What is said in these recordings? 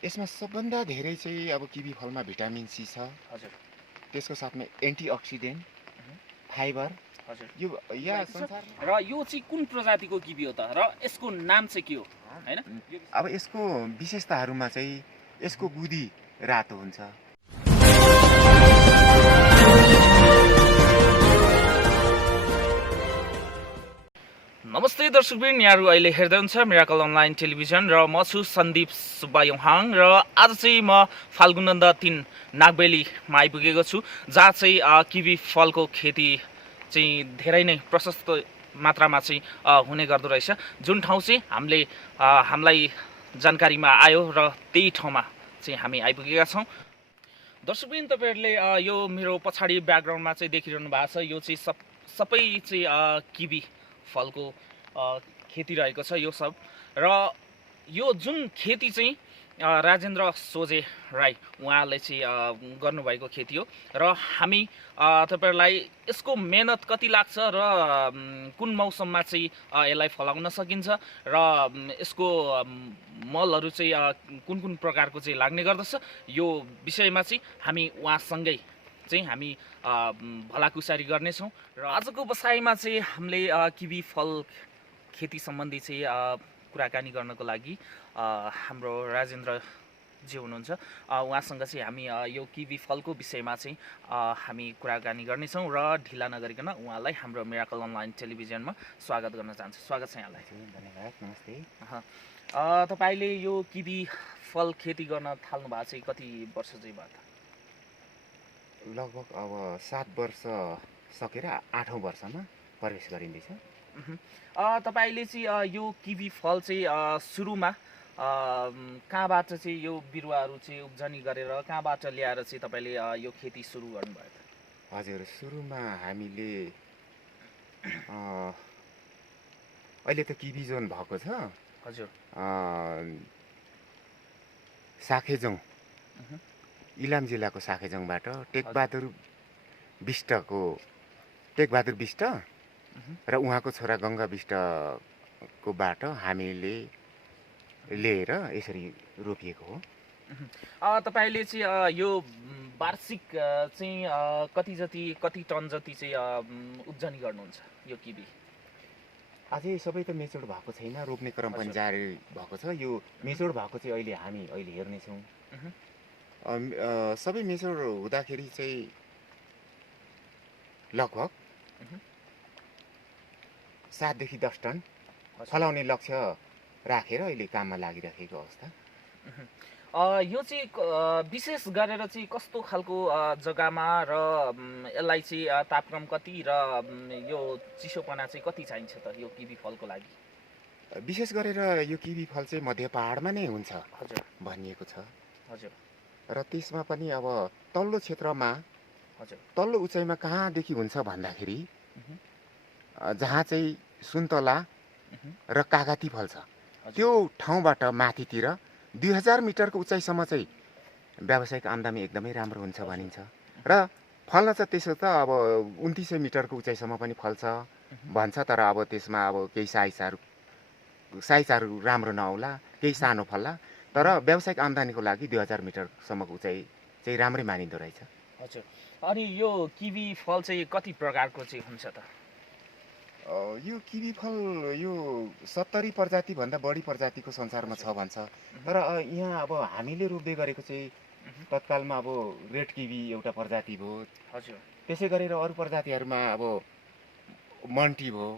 यसमा सबभन्दा धेरै चाहिँ अब किवी फलमा भिटामिन सी छ। हजुर। त्यसको साथमा एन्टिअक्सिडेन्ट, फाइबर हजुर। यो या रहेको छ। संसारमा र यो चाहिँ कुन प्रजातिको किवी हो त र यसको नाम चाहिँ के हो हैन? अब यसको विशेषताहरूमा चाहिँ यसको गुदी रातो हुन्छ। नमस्ते दर्शकवृन्द, यहाँहरू अहिले हेर्दै हुनुहुन्छ मिराकल अनलाइन टेलिभिजन र म छु सन्दीप सुब्बा योहाङ र आज चाहिँ म फाल्गुनन्द 3 नागबेलीमा आइपुगेको छु, जहाँ चाहिँ किवी फलको खेती चाहिँ धेरै नै प्रशस्त मात्रामा चाहिँ हुने गर्दो रहेछ। जुन ठाउँ चाहिँ हामीलाई जानकारीमा आयो र त्यही ठाउँमा चाहिँ हामी आइपुगेका छौँ। दर्शकवृन्द, तपाईँहरूले यो मेरो पछाडि ब्याकग्राउन्डमा चाहिँ देखिरहनु भएको छ, यो चाहिँ सबै चाहिँ किवी फलको खेती रहेको छ यो सब। र यो जुन खेती चाहिँ राजेन्द्र सोजे राई उहाँले चाहिँ गर्नुभएको खेती हो र हामी तपाईँहरूलाई यसको मेहनत कति लाग्छ र कुन मौसममा चाहिँ यसलाई फलाउन सकिन्छ र यसको मलहरू चाहिँ कुन कुन प्रकारको चाहिँ लाग्ने गर्दछ, यो विषयमा चाहिँ हामी उहाँसँगै चाहिँ हामी भलाकुसारी गर्नेछौँ। र आजको बसाइमा चाहिँ हामीले किवी फल खेती सम्बन्धी चाहिँ कुराकानी गर्नको लागि हाम्रो राजेन्द्रजी हुनुहुन्छ, उहाँसँग चाहिँ हामी यो किवी फलको विषयमा चाहिँ हामी कुराकानी गर्नेछौँ र ढिला नगरिकन उहाँलाई हाम्रो मिराकल अनलाइन टेलिभिजनमा स्वागत गर्न चाहन्छु। स्वागत छ यहाँलाई। धन्यवाद, नमस्ते। तपाईँले यो किवी फल खेती गर्न थाल्नु भएको चाहिँ कति वर्ष चाहिँ भयो त? लगभग अब 7 वर्ष सकेर 8औँ वर्षमा प्रवेश गरिँदैछ। तपाईँले चाहिँ यो किवी फल चाहिँ सुरुमा कहाँबाट चाहिँ यो बिरुवाहरू चाहिँ उब्जनी गरेर कहाँबाट ल्याएर चाहिँ तपाईँले यो खेती सुरु गर्नुभयो त? हजुर, सुरुमा हामीले अहिले त किवी जोन भएको छ। हजुर। साखेजोङ, इलाम जिल्लाको साखेजोङबाट टेकबहादुर विष्ट र उहाँको छोरा गङ्गा विष्टकोबाट हामीले लिएर यसरी रोपिएको हो। तपाईँले चाहिँ यो वार्षिक चाहिँ कति टन जति चाहिँ उब्जनी गर्नुहुन्छ यो किवी? अझै सबै त मेच्योर्ड भएको छैन, रोप्ने क्रम पनि जारी भएको छ। यो मेच्योर्ड भएको चाहिँ हामी अहिले हेर्नेछौँ। सबै मेच्योर्ड हुँदाखेरि चाहिँ लगभग 7 देखि 10 टन फलाउने लक्ष्य राखेर अहिले काममा लागिरहेको अवस्था। यो चाहिँ विशेष गरेर चाहिँ कस्तो खालको जग्गामा र यसलाई चाहिँ तापक्रम कति र यो चिसोपना चाहिँ कति चाहिन्छ त यो किवी फलको लागि? विशेष गरेर यो किवी फल चाहिँ मध्य पहाडमा नै हुन्छ भनिएको छ। हजुर। र त्यसमा पनि अब तल्लो क्षेत्रमा, तल्लो उचाइमा कहाँदेखि हुन्छ भन्दाखेरि जहाँ चाहिँ सुन्तला र कागती फल्छ त्यो ठाउँबाट माथितिर 2000 मिटरको उचाइसम्म चाहिँ व्यावसायिक आम्दानी एकदमै राम्रो हुन्छ भनिन्छ। र फल्न चाहिँ त्यसो त अब 2900 मिटरको उचाइसम्म पनि फल्छ भन्छ। तर अब त्यसमा अब केही साइजहरू राम्रो नआउला, केही सानो फल्ला। तर व्यावसायिक आम्दानीको लागि 2000 मिटरसम्मको उचाइ चाहिँ राम्रै मानिँदो रहेछ। हजुर। अनि यो किवी फल चाहिँ कति प्रकारको चाहिँ हुन्छ त? यो किवी फल यो 70 प्रजातिभन्दा बढी प्रजातिको संसारमा छ भन्छ। तर यहाँ अब हामीले रोप्दै गरेको चाहिँ तत्कालमा अब रेड किवी एउटा प्रजाति भयो। हजुर। त्यसै त्यसै गरेर अरू प्रजातिहरूमा अब मन्टी भयो,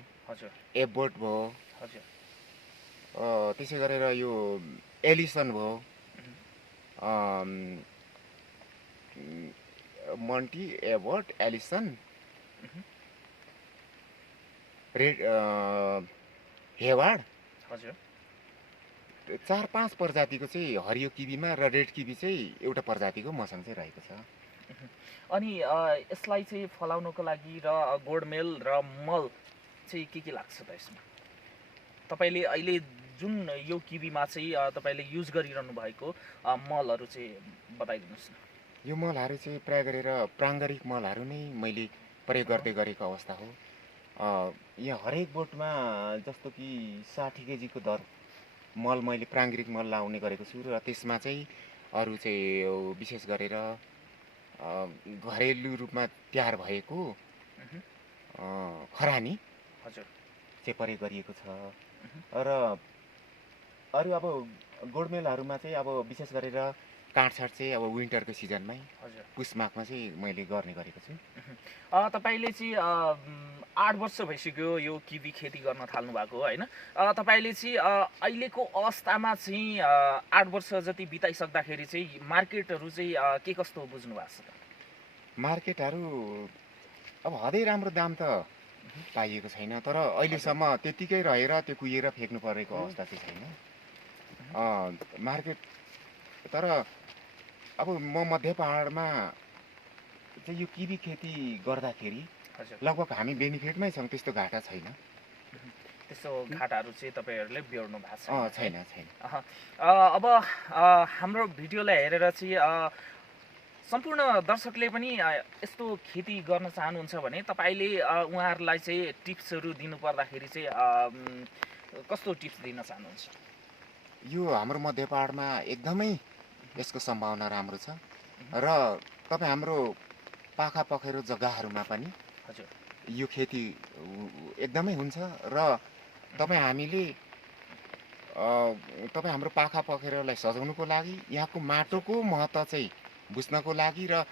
एबोट भयो, त्यसै गरेर यो एलिसन भयो, मन्टी, एबोट, एलिसन, रेड हेवार्ड, 4-5 प्रजातिको चाहिँ हरियो किवीमा र रेड किवी चाहिँ एउटा प्रजातिको मसँग चाहिँ रहेको छ। अनि यसलाई चाहिँ फलाउनको लागि र गोडमेल र मल चाहिँ के लाग्छ त यसमा? तपाईँले अहिले जुन यो किवीमा चाहिँ तपाईँले युज गरिरहनु भएको मलहरू चाहिँ बताइदिनुहोस् न। यो मलहरू चाहिँ प्राय गरेर प्राङ्गारिक मलहरू नै मैले प्रयोग गर्दै गरेको अवस्था हो। यहाँ हरेक बोटमा जस्तो कि 60 केजीको दर मल मैले प्राङ्गिक मल लाउने गरेको छु र त्यसमा चाहिँ अरू चाहिँ यो विशेष गरेर घरेलु रूपमा तयार भएको खरानी हजुर चाहिँ प्रयोग गरिएको छ र अरू अब गोडमेलहरूमा चाहिँ अब विशेष गरेर काँडछाड चाहिँ अब विन्टरको सिजनमै हजुर पुस माघमा चाहिँ मैले गर्ने गरेको छु। तपाईँले चाहिँ 8 वर्ष भइसक्यो यो किवी खेती गर्न थाल्नु भएको हो होइन। तपाईँले चाहिँ अहिलेको अवस्थामा चाहिँ 8 वर्ष जति बिताइसक्दाखेरि चाहिँ मार्केटहरू चाहिँ के कस्तो बुझ्नु भएको छ त? मार्केटहरू अब हदै राम्रो दाम त पाइएको छैन, तर अहिलेसम्म त्यतिकै रहेर त्यो कुहिएर फेक्नु परेको अवस्था चाहिँ छैन मार्केट। तर अब म मध्य पहाडमा चाहिँ यो किवी खेती गर्दाखेरि लगभग हामी बेनिफिटमै छौँ, त्यस्तो घाटा छैन। त्यस्तो घाटाहरू चाहिँ तपाईँहरूले बेहोर्नु भएको छैन छैन। अब हाम्रो भिडियोलाई हेरेर चाहिँ सम्पूर्ण दर्शकले पनि यस्तो खेती गर्न चाहनुहुन्छ भने तपाईँले उहाँहरूलाई चाहिँ टिप्सहरू दिनुपर्दाखेरि चाहिँ कस्तो टिप्स दिन चाहनुहुन्छ? यो हाम्रो मध्य पहाडमा एकदमै यसको सम्भावना राम्रो छ र तपाईँ हाम्रो पाखा पखेरो जग्गाहरूमा पनि हजुर यो खेती एकदमै हुन्छ र तपाईँ हाम्रो पाखा पखेरोलाई सजाउनुको लागि, यहाँको माटोको महत्त्व चाहिँ बुझ्नको लागि र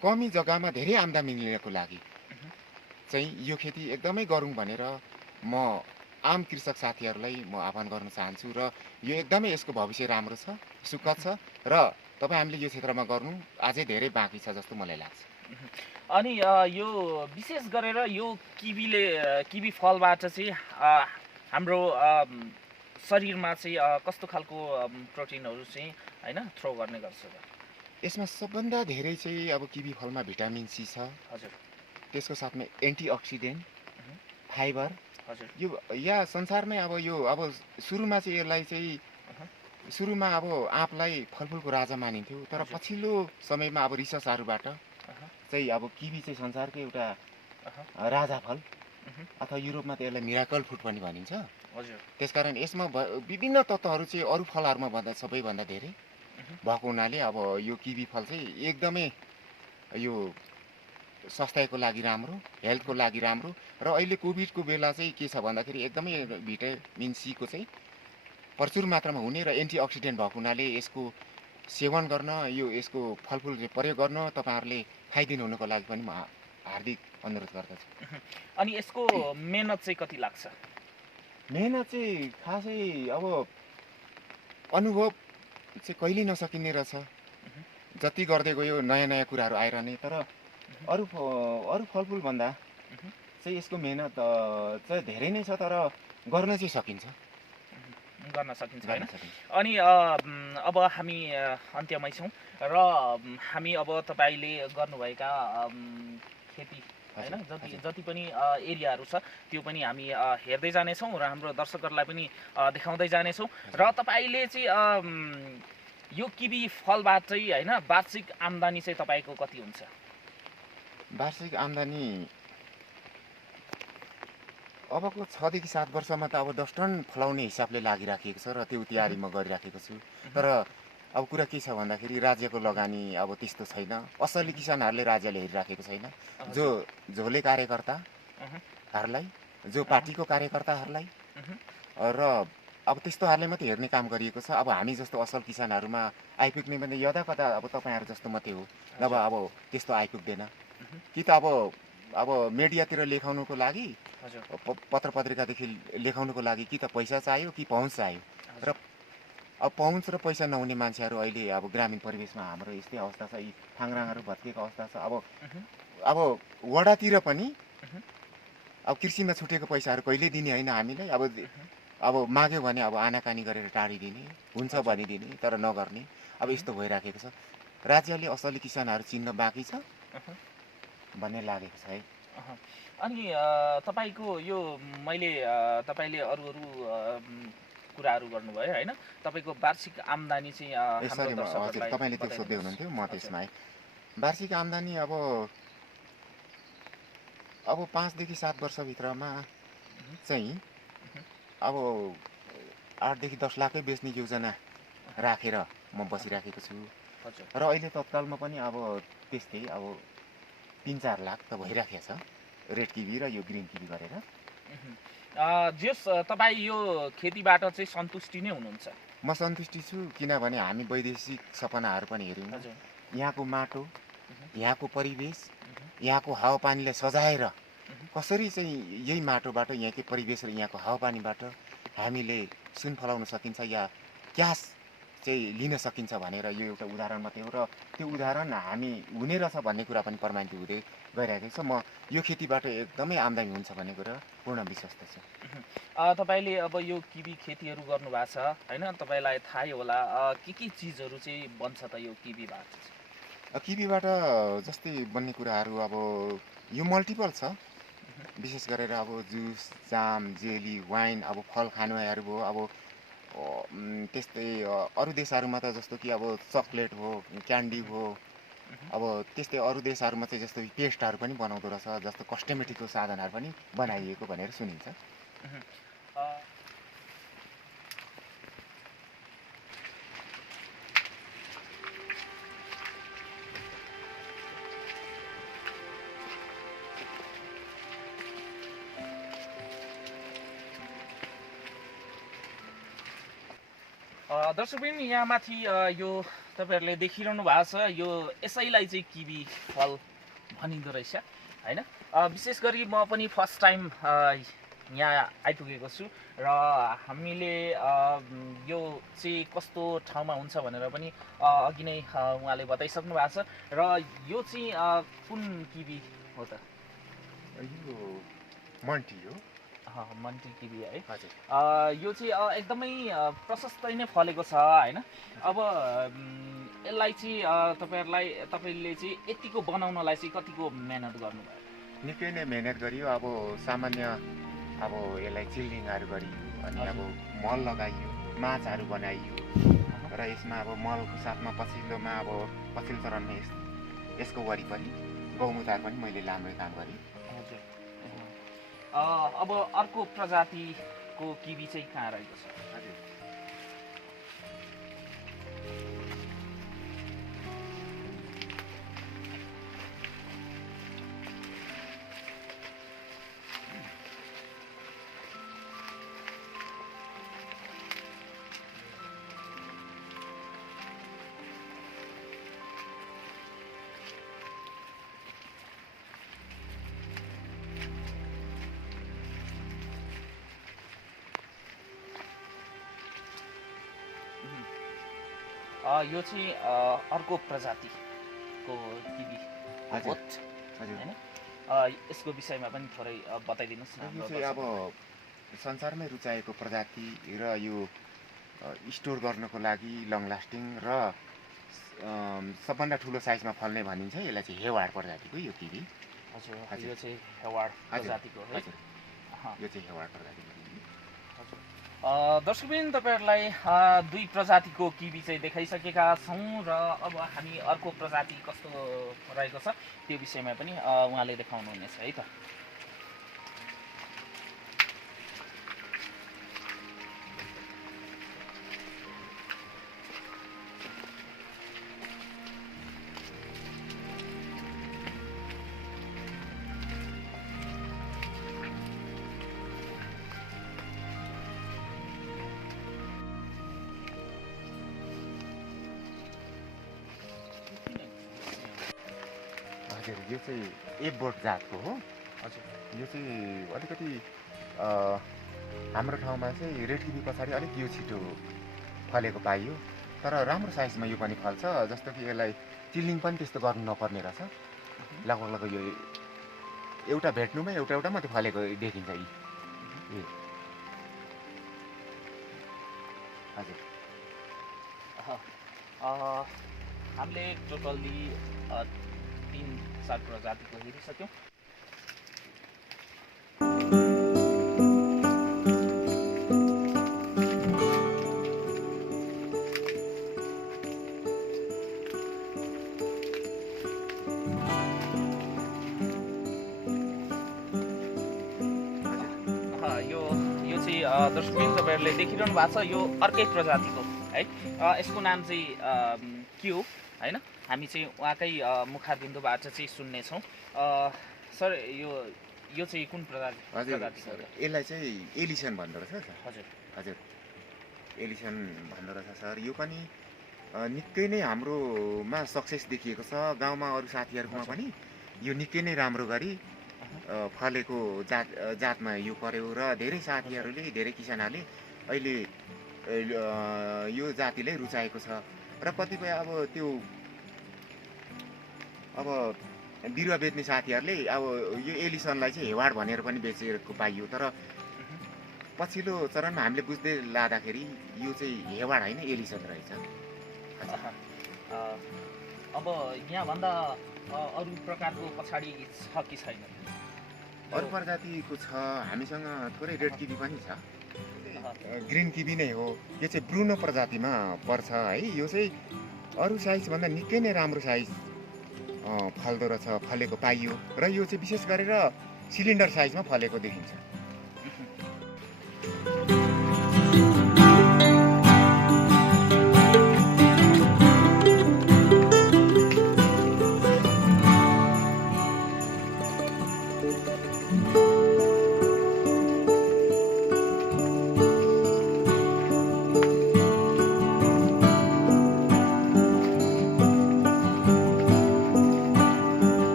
कमी जग्गामा धेरै आम्दानी लिनको लागि चाहिँ यो खेती एकदमै गरौँ भनेर म आम कृषक साथीहरूलाई म आह्वान गर्न चाहन्छु र यो एकदमै यसको भविष्य राम्रो छ, सुखद छ र तपाईँ हामीले यो क्षेत्रमा गर्नु अझै धेरै बाँकी छ जस्तो मलाई लाग्छ। अनि यो विशेष गरेर यो किवी फलबाट चाहिँ हाम्रो शरीरमा चाहिँ कस्तो खालको प्रोटिनहरू चाहिँ होइन थ्रो गर्ने गर्छ? यसमा सबभन्दा धेरै चाहिँ अब किवी फलमा भिटामिन सी छ। हजुर। त्यसको साथमा एन्टिअक्सिडेन्ट, फाइबर। हजुर। यो या संसारमै अब सुरुमा चाहिँ यसलाई चाहिँ सुरुमा अब आँपलाई फलफुलको राजा मानिन्थ्यो, तर पछिल्लो समयमा अब रिसर्चहरूबाट चाहिँ अब किवी चाहिँ संसारकै एउटा राजा फल अथवा युरोपमा त यसलाई मिराकल फ्रुट पनि भनिन्छ। हजुर। त्यसकारण यसमा विभिन्न तत्त्वहरू चाहिँ अरू फलहरूमा भन्दा सबैभन्दा धेरै भएको हुनाले अब यो किवी फल चाहिँ एकदमै यो स्वास्थ्यको लागि राम्रो, हेल्थको लागि राम्रो र अहिले कोभिडको बेला चाहिँ के छ भन्दाखेरि एकदमै भिटामिन सीको चाहिँ प्रचुर मात्रामा हुने र एन्टिअक्सिडेन्ट भएको हुनाले यसको सेवन गर्न, यसको फलफुल चाहिँ प्रयोग गर्न तपाईँहरूले खाइदिनु हुनुको लागि पनि म हार्दिक अनुरोध गर्दछु। अनि यसको मेहनत चाहिँ कति लाग्छ? मेहनत चाहिँ खासै अब अनुभव चाहिँ कहिले नसकिने रहेछ, जति गर्दै गयो नयाँ नयाँ कुराहरू आइरहने। तर अरू फलफुल भन्दा चाहिँ यसको मेहनत चाहिँ धेरै नै छ, तर गर्न चाहिँ सकिन्छ। होइन? अनि अब हामी अन्त्यमै छौँ र हामी अब तपाईँले गर्नुभएका खेती होइन जति पनि एरियाहरू छ त्यो पनि हामी हेर्दै जानेछौँ र हाम्रो दर्शकहरूलाई पनि देखाउँदै जानेछौँ। र तपाईँले चाहिँ यो किवी फलबाट चाहिँ होइन वार्षिक आम्दानी चाहिँ तपाईँको कति हुन्छ? वार्षिक आम्दानी अबको 6 देखि 7 वर्षमा त अब 10 टन फलाउने हिसाबले लागिराखेको छ र त्यो तयारी म गरिराखेको छु। तर अब कुरा के छ भन्दाखेरि राज्यको लगानी अब त्यस्तो छैन, असली किसानहरूले राज्यले हेरिराखेको छैन। जो झोले कार्यकर्ताहरूलाई, जो पार्टीको कार्यकर्ताहरूलाई र अब त्यस्तोहरूले मात्रै हेर्ने काम गरिएको छ। अब हामी जस्तो असल किसानहरूमा आइपुग्ने भने यदा कता अब तपाईँहरू जस्तो मात्रै हो, नभए अब त्यस्तो आइपुग्दैन कि त अब मिडियातिर लेखाउनुको लागि, पत्र पत्रिकादेखि लेखाउनुको लागि कि त पैसा चाहियो कि पहुँच चाहियो। र अब पहुँच र पैसा नहुने मान्छेहरू अहिले अब ग्रामीण परिवेशमा हाम्रो यस्तै अवस्था छ, यी थाङराङहरू भत्किएको अवस्था छ। अब वडातिर पनि अब कृषिमा छुटेको पैसाहरू कहिले दिने होइन हामीलाई। अब माग्यो भने अब आनाकानी गरेर टाढिदिने, हुन्छ भनिदिने, तर नगर्ने, अब यस्तो भइराखेको छ। राज्यले असली किसानहरू चिन्न बाँकी छ भन्ने लागेको छ है। अनि तपाईँको यो तपाईँले अरू कुराहरू गर्नुभयो होइन, तपाईँको वार्षिक आम्दानी चाहिँ तपाईँले त्यो सोध्दै हुनुहुन्थ्यो, म त्यसमा है। वार्षिक आम्दानी अब 5 देखि 7 वर्षभित्रमा चाहिँ अब 8 देखि 10 लाखै बेच्ने योजना राखेर म बसिराखेको छु हजुर र अहिले तत्कालमा पनि अब त्यस्तै अब 3-4 लाख त भइराखेको छ रेड किवी र यो ग्रिन किवी गरेर। जस तपाईँ यो खेतीबाट चाहिँ सन्तुष्टि नै हुनुहुन्छ? म सन्तुष्टि छु किनभने हामी वैदेशिक सपनाहरू पनि हेऱ्यौँ। हजुर यहाँको माटो, यहाँको परिवेश, यहाँको हावापानीले सजाएर कसरी चाहिँ यही माटोबाट, यहाँकै परिवेश र यहाँको हावापानीबाट हामीले सुन फलाउन सकिन्छ या क्यास चाहिँ लिन सकिन्छ भनेर यो एउटा उदाहरण मात्रै हो र त्यो उदाहरण हामी हुने रहेछ भन्ने कुरा पनि प्रमाणित हुँदै गइरहेको छ। म यो खेतीबाट एकदमै आम्दानी हुन्छ भन्ने कुरा पूर्ण विश्वस्त छु। तपाईँले अब यो किवी खेतीहरू गर्नुभएको छ होइन, तपाईँलाई थाहै होला के चिजहरू चाहिँ बन्छ त यो किवीबाट? किवीबाट जस्तै बन्ने कुराहरू अब यो मल्टिपल छ, विशेष गरेर अब जुस, जाम, जेली, वाइन, अब फल खानुहरू भयो, अब त्यस्तै अरू देशहरूमा त जस्तो कि अब चक्लेट हो, क्यान्डी हो, अब त्यस्तै अरू देशहरूमा चाहिँ जस्तो पेस्टहरू पनि बनाउँदो रहेछ, जस्तो कस्मेटिकको साधनहरू पनि बनाइएको भनेर सुनिन्छ। दर्शकबिन यहाँ माथि यो तपाईँहरूले देखिरहनु भएको छ, यो यसैलाई चाहिँ किवी फल भनिँदो रहेछ होइन। विशेष गरी म पनि फर्स्ट टाइम यहाँ आइपुगेको छु र हामीले यो चाहिँ कस्तो ठाउँमा हुन्छ भनेर पनि अघि नै उहाँले बताइसक्नु भएको छ। र यो चाहिँ कुन किवी हो त? यो मन्टी हो। मन्टी किवी है। हजुर। यो चाहिँ एकदमै प्रशस्तै नै फलेको छ होइन। अब यसलाई चाहिँ तपाईँले चाहिँ यतिको बनाउनलाई चाहिँ कतिको मेहनत गर्नुभयो? निकै नै मेहनत गरियो। अब सामान्य अब यसलाई चिल्डिङहरू गरियो, अनि अब मल लगाइयो, माछाहरू बनाइयो र यसमा अब मलको साथमा पछिल्लोमा अब पछिल्लो चरणमा यसको वरिपरि गौमूत्र पनि मैले लाम्ने काम गरेँ। हजुर। अब अर्को प्रजातिको किवी चाहिँ कहाँ रहेको छ? हजुर। यो चाहिँ अर्को प्रजातिको किवी हो होइन। यसको विषयमा पनि थोरै बताइदिनुहोस् न। यो चाहिँ अब संसारमै रुचाएको प्रजाति र यो स्टोर गर्नको लागि लङ लास्टिङ र सबभन्दा ठुलो साइजमा फल्ने भनिन्छ। यसलाई चाहिँ हेवार्ड प्रजातिको यो किवी। हजुर। यो चाहिँ हेवार्ड प्रजातिको है। यो चाहिँ हेवार्ड प्रजातिको किवी। हजुर। दर्शकबिन तपाईँहरूलाई दुई प्रजातिको किवी चाहिँ देखाइसकेका छौँ र अब हामी अर्को प्रजाति कस्तो रहेको छ त्यो विषयमा पनि उहाँले देखाउनुहुनेछ है त। हजुर। यो चाहिँ एबोर्ड जातको हो। हजुर। यो चाहिँ अलिकति हाम्रो ठाउँमा चाहिँ रेड किवी पछाडि अलिक यो छिटो फलेको पाइयो, तर राम्रो साइजमा यो पनि फल्छ। जस्तो कि यसलाई चिल्लिङ पनि त्यस्तो गर्नु नपर्ने रहेछ। लगभग यो एउटा भेट्नुमै एउटा मात्रै फलेको देखिन्छ यी। हजुर। हामीले टोटल्ली 3-4 प्रजातिको हेरिसक्यौँ। यो चाहिँ दर्शकबिन तपाईँहरूले देखिरहनु भएको छ यो अर्कै प्रजातिको है। यसको नाम चाहिँ के हो होइन, हामी चाहिँ उहाँकै मुखारबिन्दुबाट चाहिँ सुन्नेछौँ। सर यो चाहिँ कुन प्रजाति सर यसलाई चाहिँ एलिसन भन्दो रहेछ सर। हजुर हजुर एलिसन भन्दो रहेछ सर। यो पनि निकै नै हाम्रोमा सक्सेस देखिएको छ, गाउँमा अरू साथीहरूमा पनि यो निकै नै राम्रो गरी फलेको जातमा यो पर्यो र धेरै साथीहरूले धेरै किसानहरूले अहिले यो जातिलाई रुचाएको छ र कतिपय अब त्यो अब बिरुवा बेच्ने साथीहरूले अब यो एलिसनलाई चाहिँ हेवाड भनेर पनि बेचेको पाइयो, तर पछिल्लो चरणमा हामीले बुझ्दै लाँदाखेरि यो चाहिँ हेवाड होइन एलिसन रहेछ। अब यहाँभन्दा अरू प्रकारको पछाडि छ कि छैन? अरू प्रजातिको छ, हामीसँग थोरै रेड किवी पनि छ, ग्रिन किवी नै हो। यो चाहिँ ब्रुनो प्रजातिमा पर्छ है। यो चाहिँ अरू साइजभन्दा निकै नै राम्रो साइज फल्दो रहेछ, फलेको पाइयो र यो चाहिँ विशेष गरेर सिलिन्डर साइजमा फलेको देखिन्छ।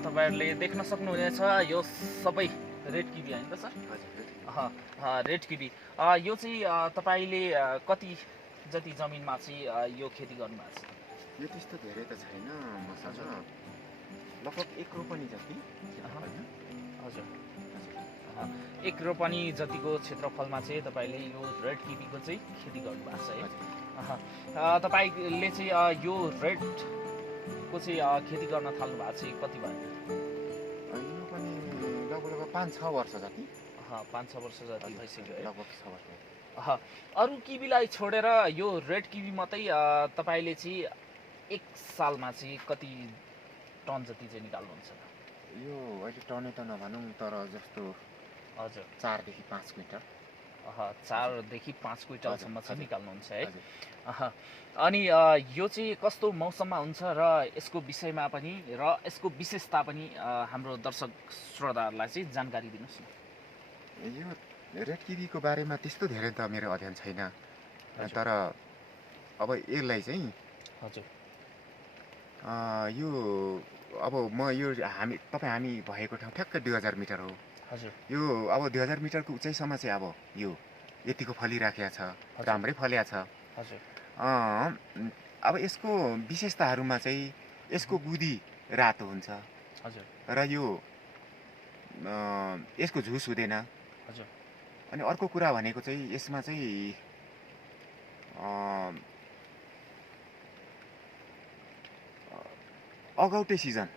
तपाईहरुले देख्न सक्नुहुनेछ यो सबै रेड किवी हैन त सर? रेड किवी यो चाहिँ तपाईले कति जति जमिनमा चाहिँ यो खेती गर्नुभएको छ? यो त्यस्तो धेरै त छैन मसँग, लगभग 1 रोपनी जति। हजुर 1 रोपनी जतिको क्षेत्रफलमा चाहिँ तपाईले यो रेड किवीको चाहिँ खेती गर्नुभएको छ है। तपाईले चाहिँ यो रेड को चाहिँ खेती गर्न थाल्नु भएको चाहिँ कति भयो? यो पनि लगभग 5-6 वर्ष जति। 5-6 वर्ष जति भइसक्यो है। लगभग 6 वर्ष। अरू किवीलाई छोडेर यो रेड किवी मात्रै तपाईले चाहिँ 1 सालमा चाहिँ कति टन जति चाहिँ निकाल्नुहुन्छ? यो अहिले टनै त नभनौँ, तर जस्तो हजुर 4 देखि 5 क्विन्टल। 4 देखि 5 क्विन्टलसम्म चाहिँ निकाल्नुहुन्छ है। अनि यो चाहिँ कस्तो मौसममा हुन्छ र यसको विषयमा पनि र यसको विशेषता पनि हाम्रो दर्शक श्रोताहरूलाई चाहिँ जानकारी दिनुहोस् न। यो रेड किवीको बारेमा त्यस्तो धेरै त मेरो अध्ययन छैन, तर अब यसलाई चाहिँ हजुर यो अब म यो हामी भएको ठाउँ ठ्याक्कै 2000 मिटर हो। हजुर यो अब 2000 मिटरको उचाइसम्म चाहिँ अब यो यतिको फलिराखेको छ, राम्रै फल्या छ। हजुर अब यसको विशेषताहरूमा चाहिँ यसको गुदी रातो हुन्छ। हजुर र यो यसको झुस हुँदैन। हजुर अनि अर्को कुरा भनेको चाहिँ यसमा चाहिँ अगौटे सिजन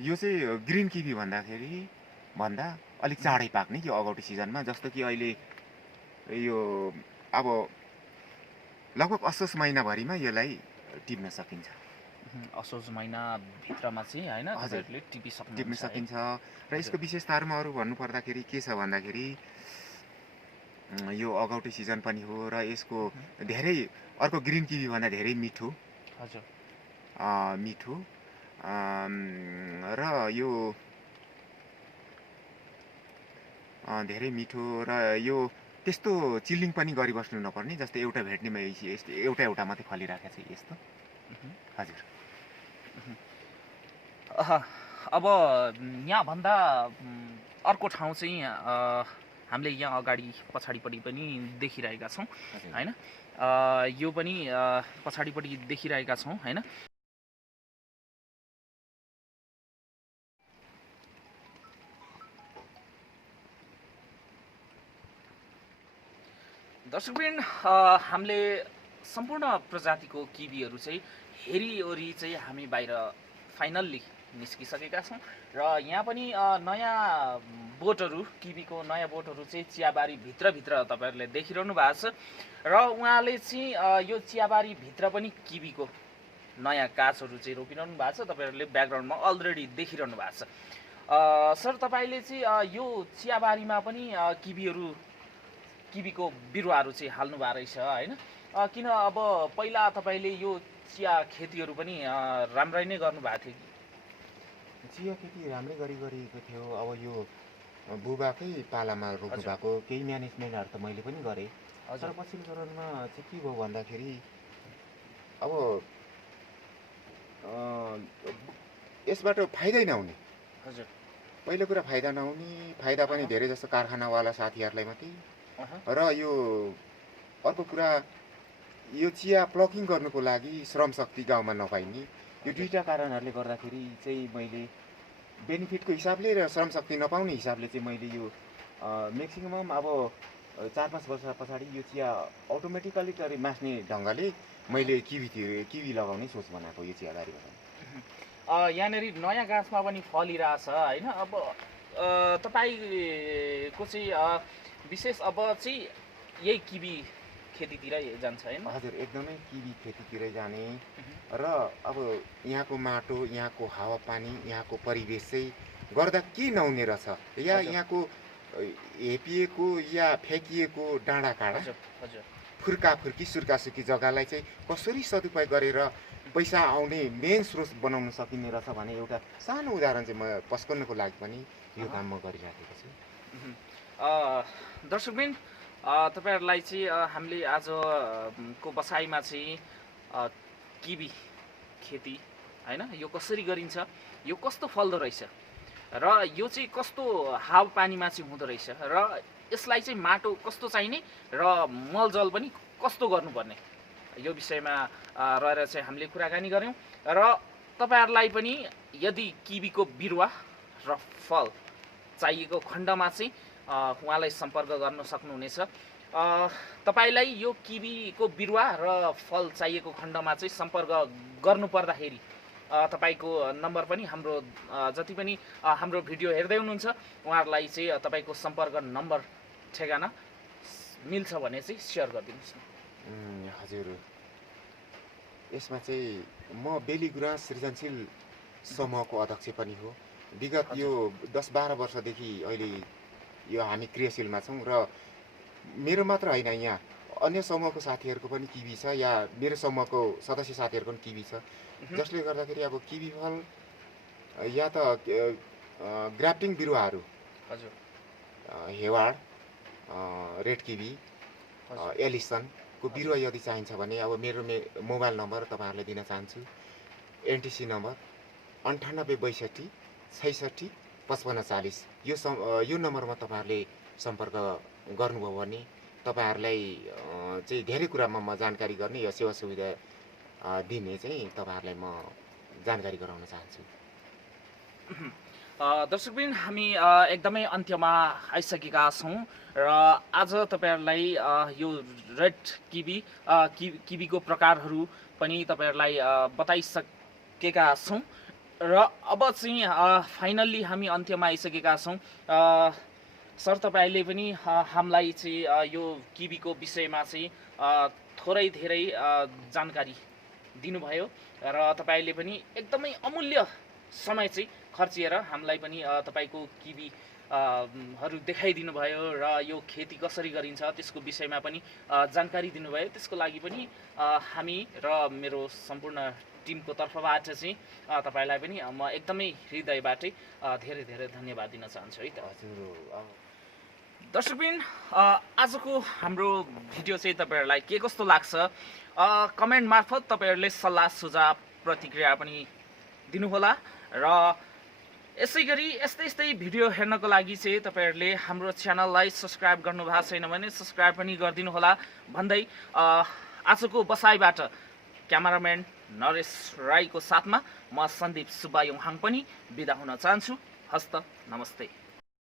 यो चाहिँ ग्रिन किवी भन्दा अलिक चाँडै पाक्ने कि अगौटे सिजनमा, जस्तो कि अहिले यो अब लगभग असोज महिनाभरिमा यसलाई टिप्न सकिन्छ। असोज महिनाभित्रमा चाहिँ होइन हजुरले टिप्न सकिन्छ। र यसको विशेषताहरूमा अरू भन्नुपर्दाखेरि के छ भन्दाखेरि यो अगौटे सिजन पनि हो र यसको धेरै अर्को ग्रिन किवी भन्दा धेरै मिठो। हजुर मिठो र यो धेरै मिठो र यो त्यस्तो चिल्लिङ पनि गरिबस्नु नपर्ने, जस्तै एउटा भेट्नेमा एउटा मात्रै फलिरहेको छ यस्तो। हजुर अब यहाँभन्दा अर्को ठाउँ चाहिँ हामीले यहाँ अगाडि पछाडिपट्टि पनि देखिरहेका छौँ होइन। यो पनि पछाडिपट्टि देखिरहेका छौँ होइन। दर्शकवृन्द हामीले सम्पूर्ण प्रजातिको किवीहरू चाहिँ हेरिओरी चाहिँ हामी बाहिर फाइनल्ली निस्किसकेका छौँ र यहाँ पनि नयाँ बोटहरू किवीको नयाँ बोटहरू चाहिँ चियाबारी भित्रभित्र तपाईँहरूले देखिरहनु भएको छ र उहाँले चाहिँ यो चियाबारी भित्र पनि किवीको नयाँ गाछहरू चाहिँ रोपिरहनु भएको छ। तपाईँहरूले ब्याकग्राउन्डमा अलरेडी देखिरहनु भएको छ। सर तपाईँले चाहिँ यो चियाबारीमा पनि किवीको बिरुवाहरू चाहिँ हाल्नु भएको रहेछ होइन? किन अब पहिला तपाईँले यो चिया खेतीहरू पनि राम्रै नै गर्नुभएको थियो कि? चिया खेती राम्रै गरिएको थियो। अब यो बुबाकै पालामा रोप्नु भएको केही म्यानेजमेन्टहरू त मैले पनि गरेँ। तर पछिल्लो चरणमा चाहिँ के भयो भन्दाखेरि अब यसबाट फाइदै नहुने। हजुर। पहिलो कुरा फाइदा नहुने, फाइदा पनि धेरै जस्तो कारखानावाला साथीहरूलाई मात्रै। र यो अर्को कुरा यो चिया प्लकिङ गर्नुको लागि श्रम शक्ति गाउँमा नपाइने, यो दुईवटा कारणहरूले गर्दाखेरि चाहिँ मैले बेनिफिटको हिसाबले र श्रम शक्ति नपाउने हिसाबले चाहिँ मैले यो म्याक्सिमम अब 4-5 वर्ष पछाडि यो चिया अटोमेटिकली तरी मास्ने ढङ्गले मैले किवी लगाउने सोच बनाएको यो चियाबारीबाट। यहाँनिर नयाँ गाछमा पनि फलिरहेछ होइन? अब तपाईँको चाहिँ विशेष अब चाहिँ यही किवी खेतीतिरै जान्छ होइन? हजुर, एकदमै किवी खेतीतिरै जाने। र अब यहाँको माटो, यहाँको हावापानी, यहाँको परिवेश चाहिँ गर्दा के नहुने रहेछ, या यहाँको हेपिएको या फ्याँकिएको डाँडा काँडा, फुर्काफुर्की सुर्कासुर्की जग्गालाई चाहिँ कसरी सदुपयोग गरेर पैसा आउने मेन स्रोत बनाउन सकिने रहेछ भने एउटा सानो उदाहरण चाहिँ म पस्कनको लागि पनि यो काम म गरिराखेको छु। दर्शकवृन्द, तपाईँहरूलाई चाहिँ हामीले आजको बसाइमा चाहिँ किवी खेती होइन यो कसरी गरिन्छ, यो कस्तो फल्दो रहेछ र यो चाहिँ कस्तो हावापानीमा चाहिँ हुँदो रहेछ र यसलाई चाहिँ माटो कस्तो चाहिने र मलजल पनि कस्तो गर्नुपर्ने, यो विषयमा रहेर चाहिँ हामीले कुराकानी गऱ्यौँ। र तपाईँहरूलाई पनि यदि किवीको बिरुवा र फल चाहिएको खण्डमा चाहिँ उहाँलाई सम्पर्क गर्न सक्नुहुनेछ। तपाईँलाई यो किवीको बिरुवा र फल चाहिएको खण्डमा चाहिँ सम्पर्क गर्नुपर्दाखेरि तपाईँको नम्बर पनि हाम्रो जति पनि हाम्रो भिडियो हेर्दै हुनुहुन्छ उहाँहरूलाई चाहिँ तपाईँको सम्पर्क नम्बर ठेगाना मिल्छ भने चाहिँ सेयर गरिदिनुहोस् न। हजुर, यसमा चाहिँ म बेली गुराँस सृजनशील समूहको अध्यक्ष पनि हो। विगत यो 10-12 वर्षदेखि अहिले यो हामी क्रियाशीलमा छौँ र मेरो मात्र होइन, यहाँ अन्य समूहको साथीहरूको पनि किवी छ, या मेरो समूहको सदस्य साथीहरूको पनि किवी छ, जसले गर्दाखेरि अब किवी फल या त ग्राफ्टिङ बिरुवाहरू, हेवाड, रेड किवी, एलिसनको बिरुवा यदि चाहिन्छ भने अब मेरो मोबाइल नम्बर तपाईँहरूलाई दिन चाहन्छु। NTC number 9862 66 55 40। यो नम्बरमा तपाईँहरूले सम्पर्क गर्नुभयो भने तपाईँहरूलाई चाहिँ धेरै कुरामा म जानकारी गर्ने या सेवा सुविधा दिने चाहिँ तपाईँहरूलाई म जानकारी गराउन चाहन्छु। दर्शकवृन्द, हामी एकदमै अन्त्यमा आइसकेका छौँ र आज तपाईँहरूलाई यो रेड किवीको प्रकारहरू पनि तपाईँहरूलाई बताइसकेका छौँ र अब चाहिँ फाइनल्ली हामी अन्त्यमा आइसकेका छौँ। सर, तपाईँले पनि हामीलाई चाहिँ यो किवीको विषयमा चाहिँ थोरै धेरै जानकारी दिनुभयो र तपाईँले पनि एकदमै अमूल्य समय चाहिँ खर्चिएर हामीलाई पनि तपाईँको किवी हरू देखाइदिनु भयो र यो खेती कसरी गरिन्छ त्यसको विषयमा पनि जानकारी दिनुभयो। त्यसको लागि पनि हामी र मेरो सम्पूर्ण टिमको तर्फबाट चाहिँ तपाईँलाई पनि म एकदमै हृदयबाटै धेरै धेरै धन्यवाद दिन चाहन्छु है त। दर्शकवृन्द, आजको हाम्रो भिडियो चाहिँ तपाईँहरूलाई के कस्तो लाग्छ कमेन्ट मार्फत तपाईँहरूले सल्लाह सुझाव प्रतिक्रिया पनि दिनुहोला र यसै गरी यस्तै भिडियो हेर्नको लागि चाहिँ तपाईँहरूले हाम्रो च्यानललाई सब्सक्राइब गर्नुभएको छैन भने सब्सक्राइब पनि गरिदिनु होला भन्दै आजको बसाइबाट क्यामेराम्यान नरेश राईको साथमा म सन्दीप सुब्बा योङहाङ पनि बिदा हुन चाहन्छु। हस्त नमस्ते।